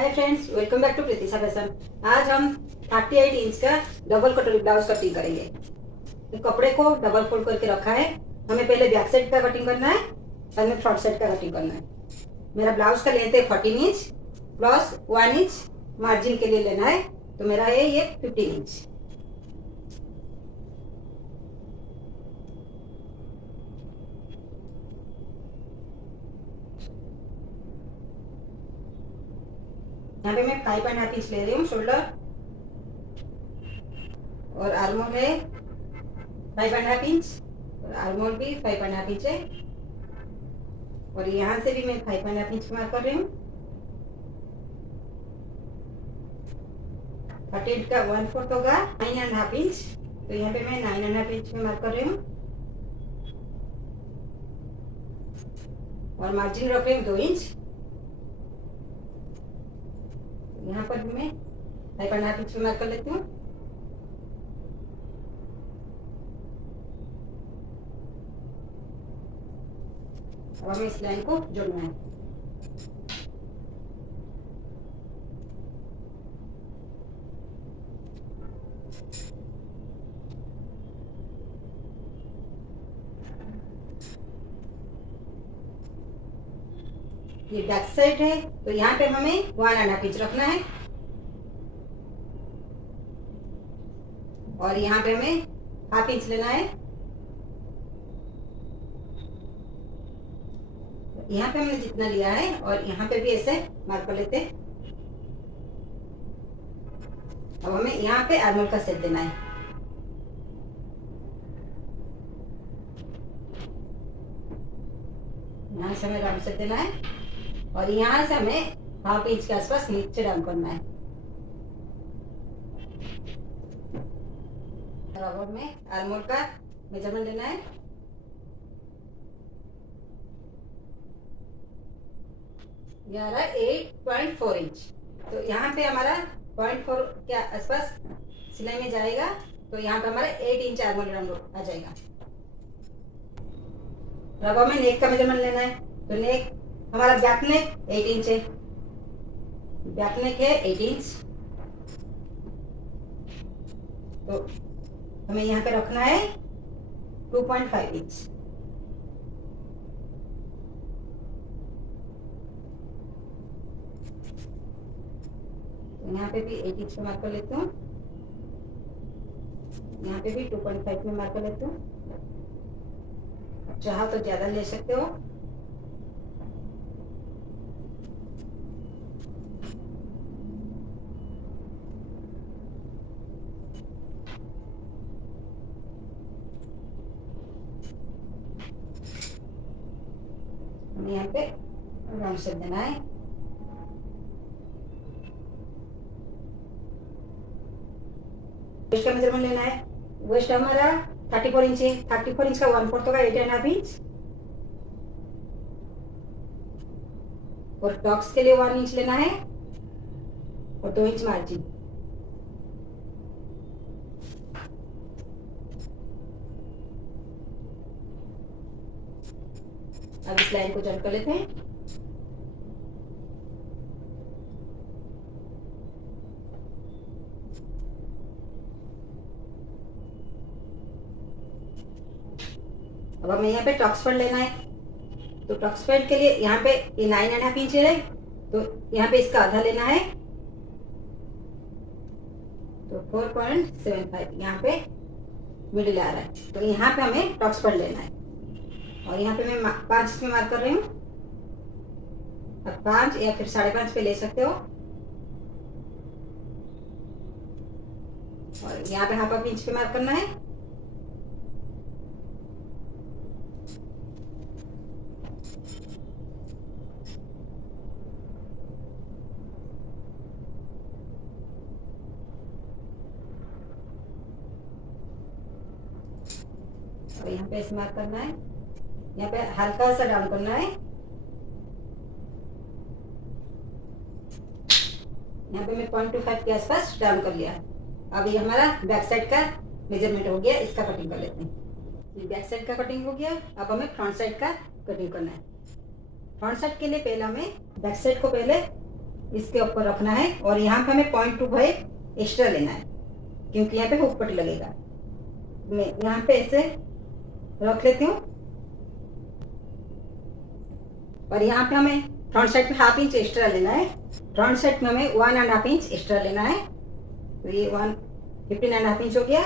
Hi friends, welcome back to Preetisha fashion. आज हम 38 inch का डबल कटोरी ब्लाउज कटिंग करेंगे। तो कपड़े को डबल फोल्ड करके रखा है। हमें पहले बैक साइड का कटिंग करना है और हमें फ्रंट साइड का कटिंग करना है। मेरा ब्लाउज का लेंथ है 14 इंच प्लस 1 इंच मार्जिन के लिए लेना है, तो मेरा है ये 15 इंच। यहाँ पे मैं 5.5 इंच ले रही हूँ शोल्डर, और आर्मोल है 5.5 इंच, और आर्मोल भी 5.5 इंच है, और यहाँ से भी मैं 5.5 इंच मार्क कर रही हूँ। 38 का 1/4 होगा 9.5 इंच, तो यहाँ पे मैं 9.5 इंच में मार्क कर रही हूँ, और मार्जिन रख रही हूँ 2 इंच। यहाँ पर भी मैं 5.5 इंच में मार्क कर लेती हूँ। अब हमें इस लाइन को जोड़ना है। ये बैक साइड है, तो यहाँ पे हमें 1.5 इंच रखना है, और यहाँ पे हमें 1/2 इंच लेना है। यहाँ पे हमने जितना लिया है, और यहाँ पे भी ऐसे मार्क कर लेते हैं। अब हमें यहाँ पे आर्मोल का सेट देना है। यहाँ से हमें राउंड सेट देना है, और यहाँ से हमें 1/2 इंच के आसपास नीचे डाउन करना है। अब में आर्मोल का मेजरमेंट लेना है। ये आ रहा है 8.4 इंच, तो यहाँ पे हमारा 0.4 के आसपास सिलाई में जाएगा, तो यहाँ पे हमारा 8 इंच आर्मोल राउंड आ जाएगा। अब हमें नेक का मेजरमेंट लेना है, तो नेक हमारा बैक नेक 8 इंच है, बैक नेक है 8 इंच, तो हमें यहाँ पे रखना है 2.5 इंच। तो यहाँ पे भी 8 इंच में मार्क कर लेती हूँ, यहाँ पे भी 2.5 में मार्क कर लेती हूँ। चाहो तो ज्यादा ले सकते हो। हमें यहाँ पे राउंड शेप देना है। वेस्ट का मेजरमेंट लेना है। वेस्ट हमारा 34 इंच है, 34 इंच का 1/4 होगा 8.5 इंच, और टॉप्स के लिए 1 इंच लेना है, और 2 इंच मार्जिन। अब इस लाइन को जॉइन कर लेते हैं। अब हमें यहाँ पे टॉक्स पैड लेना है, तो टॉक्स पैड के लिए यहाँ पे ये 9.5 इंच है, तो यहाँ पे इसका आधा लेना है, तो 4.75 यहाँ पे मिडिल आ रहा है, तो यहाँ पे हमें टॉक्स पैड लेना है, और यहाँ पे मैं 5 में मार्क कर रही हूँ। अब 5 या फिर 5.5 पे ले सकते हो, और यहाँ पे 1/2 इंच पे मार्क करना है। और यहाँ पे इस मार्क करना है, यहाँ पे हल्का सा डाउन करना है। यहाँ पे मैं 0.25 के आसपास डाउन कर लिया। अब ये हमारा बैक साइड का मेजरमेंट हो गया, इसका कटिंग कर लेते हैं। बैक साइड का कटिंग हो गया, अब हमें फ्रंट साइड का कटिंग करना है। फ्रंट साइड के लिए पहले हमें बैक साइड को पहले इसके ऊपर रखना है और यहाँ पे हमें 0.25 एक्स्ट्रा लेना है क्योंकि यहाँ पे हुक पट्टी लगेगा। मैं यहाँ पे ऐसे रख लेती हूँ और यहाँ पे हमें फ्रंट साइड में 1/2 इंच एक्स्ट्रा लेना है। फ्रंट साइड में हमें 1.5 इंच एक्स्ट्रा लेना है, तो ये 15.5 इंच हो गया।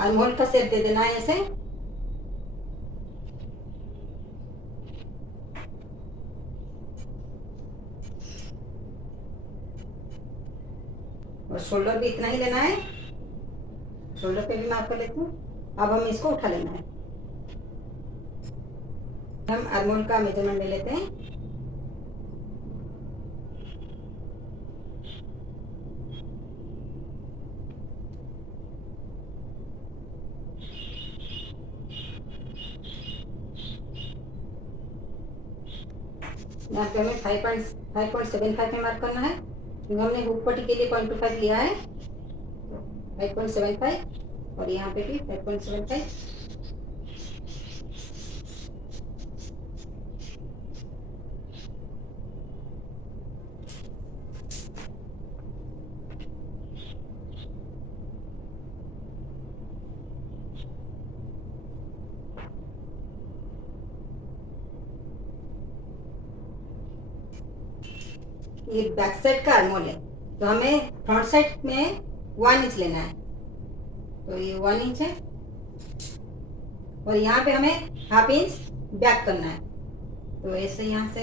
अनमोल का शेप दे देना है ऐसे। और शोल्डर भी इतना ही लेना है, शोल्डर पे भी मार्क कर लेती हूँ। अब हम इसको उठा लेना है। हम अनमोल का मेजरमेंट ले लेते हैं। यहाँ पे हमें 5.75 में मार्क करना है क्योंकि हमने हुक पट्टी के लिए 0.25 लिया है, 5.75 और यहाँ पे भी 5.75। ये बैक साइड का आर्मोल है, तो हमें फ्रंट साइड में 1 इंच लेना है, तो ये 1 इंच है और यहाँ पे हमें 1/2 इंच बैक करना है, तो ऐसे यहाँ से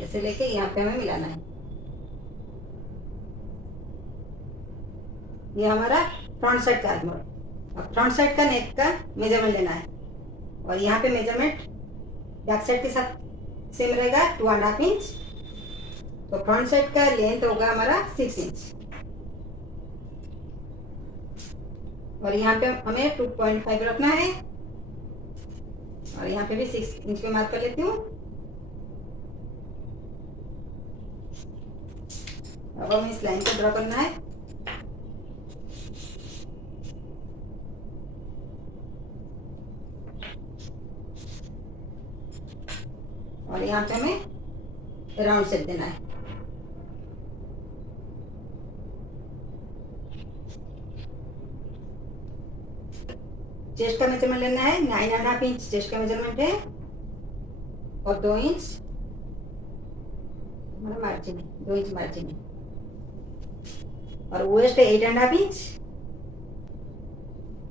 ऐसे लेके यहाँ पे हमें मिलाना है। ये हमारा फ्रंट साइड का आर्मोल। अब फ्रंट साइड का नेक का मेजरमेंट लेना है और यहाँ पे मेजरमेंट बैक साइड के साथ सेम रहेगा 2.5 इंच, तो फ्रंट साइड का लेंथ होगा हमारा 6 इंच और यहाँ पे हमें 2.5 रखना है और यहाँ पे भी 6 इंच पे मार्क कर लेती हूँ। अब हमें इस लाइन को ड्रॉ करना है और यहाँ पे हमें राउंड शेप देना है। चेस्ट का मेजरमेंट लेना है, 9.5 इंच चेस्ट का मेजरमेंट है और 2 इंच मार्जिन है, 2 इंच मार्जिन है और वेस्ट है 8.5 इंच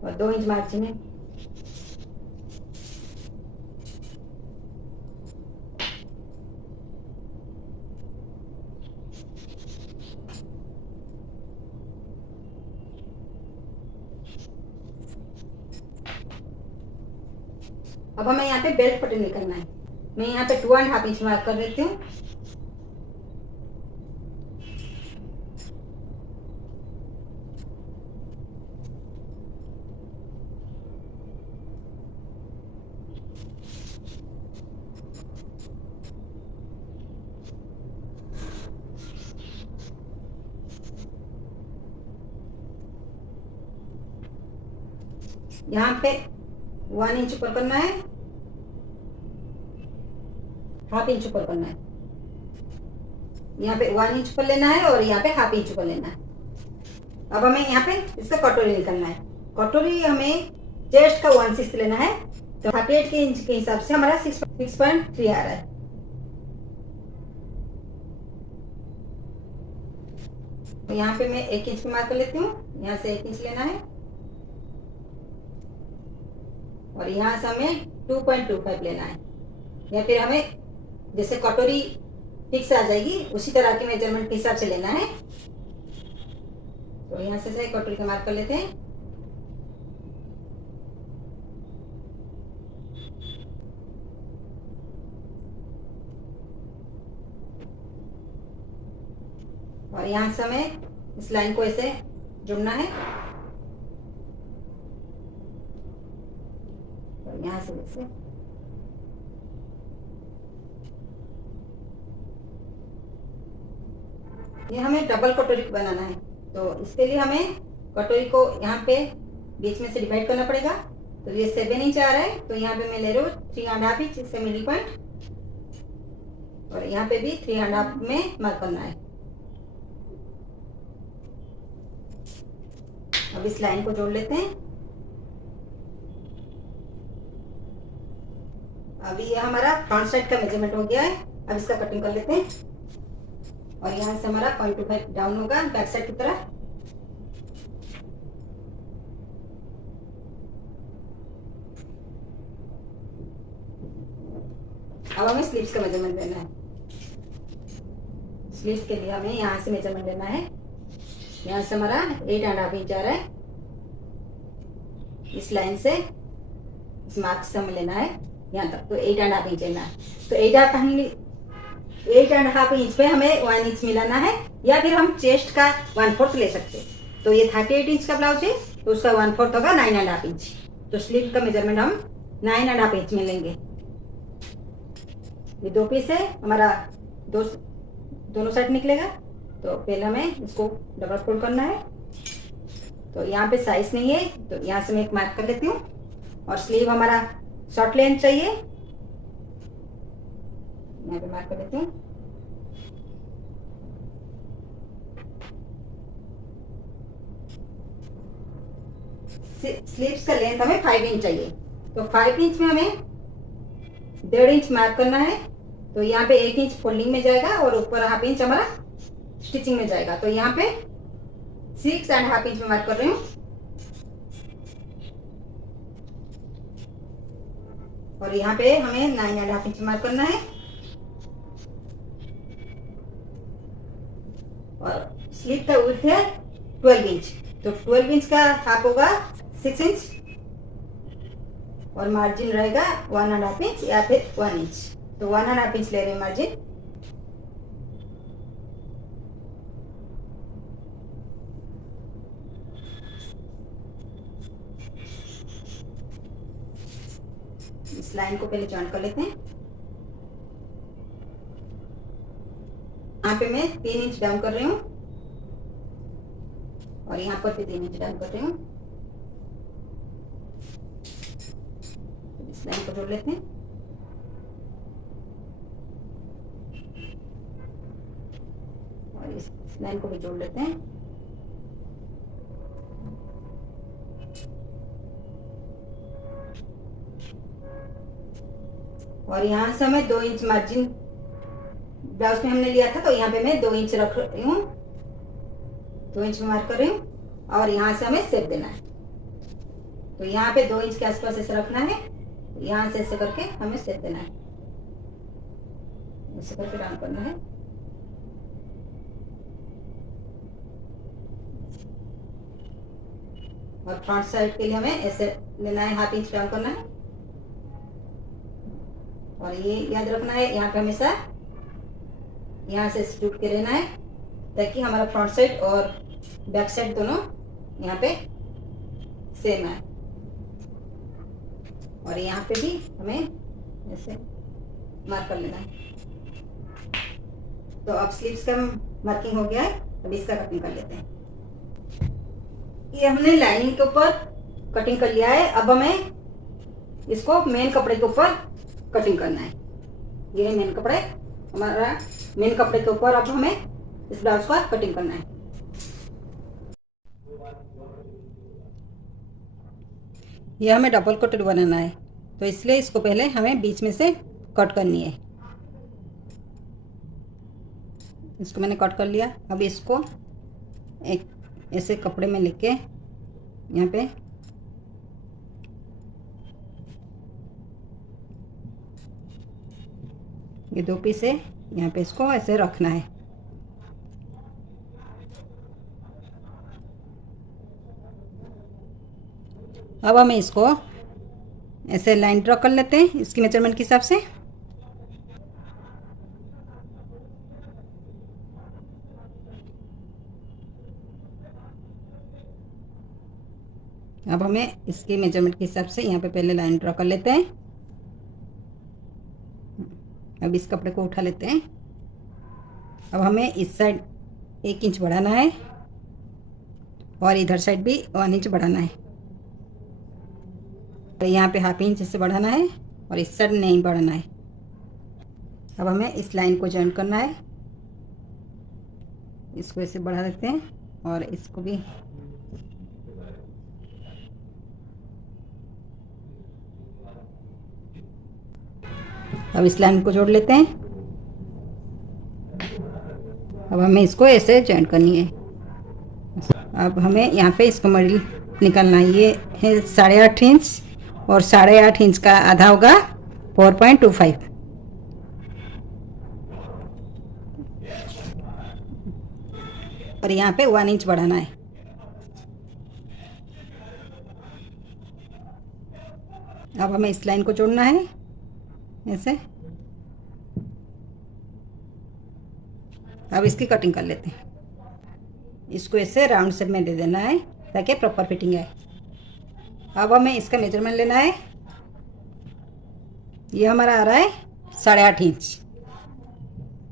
और 2 इंच मार्जिन है। अब हमें यहाँ पे बेल्ट पट्टी निकालना है, मैं यहाँ पे 2.5 इंच मार्क कर देती हूँ। यहाँ पे 1 इंच ऊपर करना है, 1/2 इंच ऊपर करना है। यहाँ पे 1 इंच ऊपर लेना है और यहाँ पे 1/2 इंच ऊपर लेना है। अब हमें यहाँ पे इसका कटोरी निकालना है। कटोरी हमें चेस्ट का 1/6 लेना है, तो 38 के इंच के हिसाब से हमारा 6.3 आ रहा है। तो यहाँ पे मैं 1 इंच पे मार्क कर लेती हूँ, यहाँ से 1 इंच लेना है और यहाँ से हमें 2.25 लेना है, या फिर हमें जैसे कटोरी फिक्स आ जाएगी उसी तरह के मेजरमेंट के हिसाब से लेना है। तो यहाँ से कटोरी का मार्क कर लेते हैं और यहाँ से हमें इस लाइन को ऐसे जुड़ना है यहाँ से जैसे ये हमें डबल कटोरी बनाना है, तो इसके लिए हमें कटोरी को यहाँ पे बीच में से डिवाइड करना पड़ेगा। तो ये 7 इंच आ रहा है, तो यहाँ पे मैं ले रही हूँ 3.5 इंच, इससे मिडिल पॉइंट, और यहाँ पे भी 3.5 में मार्क करना है। अब इस लाइन को जोड़ लेते हैं। अभी ये हमारा फ्रंट साइड का मेजरमेंट हो गया है। अब इसका कटिंग कर लेते हैं, और यहाँ से हमारा 0.25 डाउन होगा बैक साइड की तरफ। अब हमें स्लीव्स का मेजरमेंट लेना है। स्लीव्स के लिए हमें यहाँ से मेजरमेंट लेना है। यहाँ से हमारा 8.5 इंच आ रहा है, इस लाइन से इस मार्क से हमें लेना है यहाँ तक, तो 8.5 इंच लेना है। तो 8.5 इंच पे हमें 1 इंच मिलाना है, या फिर हम चेस्ट का 1/4 ले सकते हैं। तो ये 38 इंच का ब्लाउज है, तो उसका 1/4 होगा 9.5 इंच। तो स्लीव का मेजरमेंट हम 9.5 इंच में लेंगे। ये 2 पीस है हमारा, दोनों साइड निकलेगा। तो पहले हमें इसको डबल फोल्ड करना है। तो यहाँ पे साइज नहीं है, तो यहाँ से मैं एक मार्क कर लेती हूँ। और स्लीव हमारा शॉर्ट लेंथ चाहिए, यहाँ पे मार्क कर लेती हूँ। स्लीव्स का लेंथ हमें 5 इंच चाहिए, तो 5 इंच में हमें 1.5 इंच मार्क करना है। तो यहाँ पे 1 इंच फोल्डिंग में जाएगा, और ऊपर 1/2 इंच हमारा स्टिचिंग में जाएगा। तो यहाँ पे 6.5 इंच में मार्क कर रही हूँ, और यहाँ पे हमें 9.5 इंच मार्क करना है। और स्लीव का विड्थ है 12 इंच, तो 12 इंच का हाफ होगा 6 इंच, और मार्जिन रहेगा 1.5 इंच या फिर 1 इंच। तो 1.5 इंच ले रहे हैं मार्जिन। इस लाइन को पहले जॉइन कर लेते हैं। यहाँ पे मैं 3 इंच डाउन कर रही हूँ, और यहाँ पर भी 3 इंच डाउन कर रही हूँ। इस लाइन को जोड़ लेते हैं, और इस लाइन को भी जोड़ लेते हैं। और यहाँ से हमें 2 इंच मार्जिन ब्लाउज में हमने लिया था, तो यहाँ पे मैं 2 इंच रख रही हूँ, 2 इंच में मार्क कर रही हूँ। और यहाँ से हमें शेप देना है, तो यहाँ पे 2 इंच के आसपास ऐसे रखना है। यहाँ से ऐसे करके हमें शेप देना है, ऐसे करके डाउन करना है। और फ्रंट साइड के लिए हमें ऐसे लेना है, 1/2 इंच डाउन करना है। और ये याद रखना है, यहाँ पे हमेशा यहाँ से जुट के रहना है, ताकि हमारा फ्रंट साइड और बैक साइड दोनों यहाँ पे सेम है। और यहाँ पे भी हमें ऐसे मार्क कर लेना है। तो अब स्लीव्स का मार्किंग हो गया है, अब इसका कटिंग कर लेते हैं। ये हमने लाइनिंग के ऊपर कटिंग कर लिया है। अब हमें इसको मेन कपड़े के ऊपर कटिंग करना है। ये है मेन कपड़े हमारा। मेन कपड़े के ऊपर अब हमें इस ब्लाउज का कटिंग करना है। ये हमें डबल कटोरी बनाना है, तो इसलिए इसको पहले हमें बीच में से कट करनी है। इसको मैंने कट कर लिया। अब इसको एक ऐसे कपड़े में लेके यहाँ पे ये 2 पीस है, यहाँ पे इसको ऐसे रखना है। अब हमें इसको ऐसे लाइन ड्रॉ कर लेते हैं इसकी मेजरमेंट के हिसाब से। अब हमें इसके मेजरमेंट के हिसाब से यहाँ पे पहले लाइन ड्रॉ कर लेते हैं। अब इस कपड़े को उठा लेते हैं। अब हमें इस साइड 1 इंच बढ़ाना है और इधर साइड भी 1 इंच बढ़ाना है। तो यहाँ पे ½ इंच से बढ़ाना है और इस साइड नहीं बढ़ाना है। अब हमें इस लाइन को जॉइन करना है। इसको ऐसे बढ़ा देते हैं और इसको भी अब इस लाइन को जोड़ लेते हैं। अब हमें इसको ऐसे जॉइन करनी है। अब हमें यहाँ पे इसको मिडिल निकालना है। ये है 8.5 इंच और 8.5 इंच का आधा होगा 4.25। और यहाँ पे 1 इंच बढ़ाना है। अब हमें इस लाइन को जोड़ना है ऐसे। अब इसकी कटिंग कर लेते हैं। इसको ऐसे राउंड शेप में दे देना है ताकि प्रॉपर फिटिंग आए। अब हमें इसका मेजरमेंट लेना है। ये हमारा आ रहा है 8.5 इंच।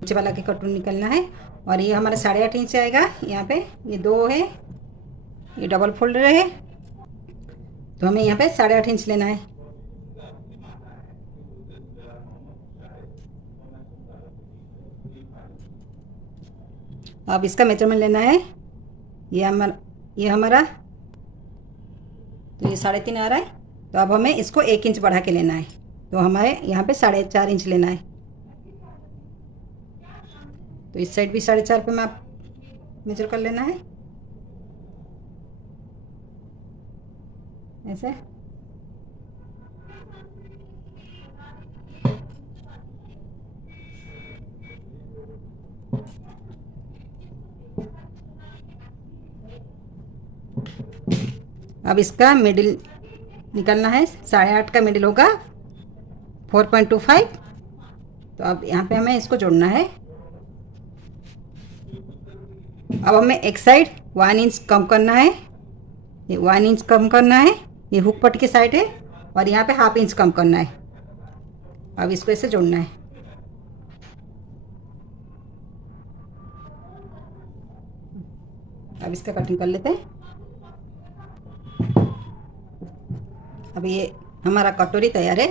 नीचे वाला के कटोरी निकलना है और ये हमारा 8.5 इंच आएगा। यहाँ पे ये 2 है, ये डबल फोल्डर है, तो हमें यहाँ पे 8.5 इंच लेना है। अब इसका मेजरमेंट लेना है। ये हमारा तो ये 3.5 आ रहा है। तो अब हमें इसको 1 इंच बढ़ा के लेना है। तो हमारे यहाँ पे 4.5 इंच लेना है। तो इस साइड भी 4.5 पे माप मेजर कर लेना है ऐसे। अब इसका मिडिल निकलना है। 8.5 का मिडिल होगा 4.25। तो अब यहाँ पे हमें इसको जोड़ना है। अब हमें एक साइड 1 इंच कम करना है। ये 1 इंच कम करना है। ये हुक पट्टी की साइड है और यहाँ पे ½ इंच कम करना है। अब इसको ऐसे जोड़ना है। अब इसका कटिंग कर लेते हैं। अब ये हमारा कटोरी तैयार है।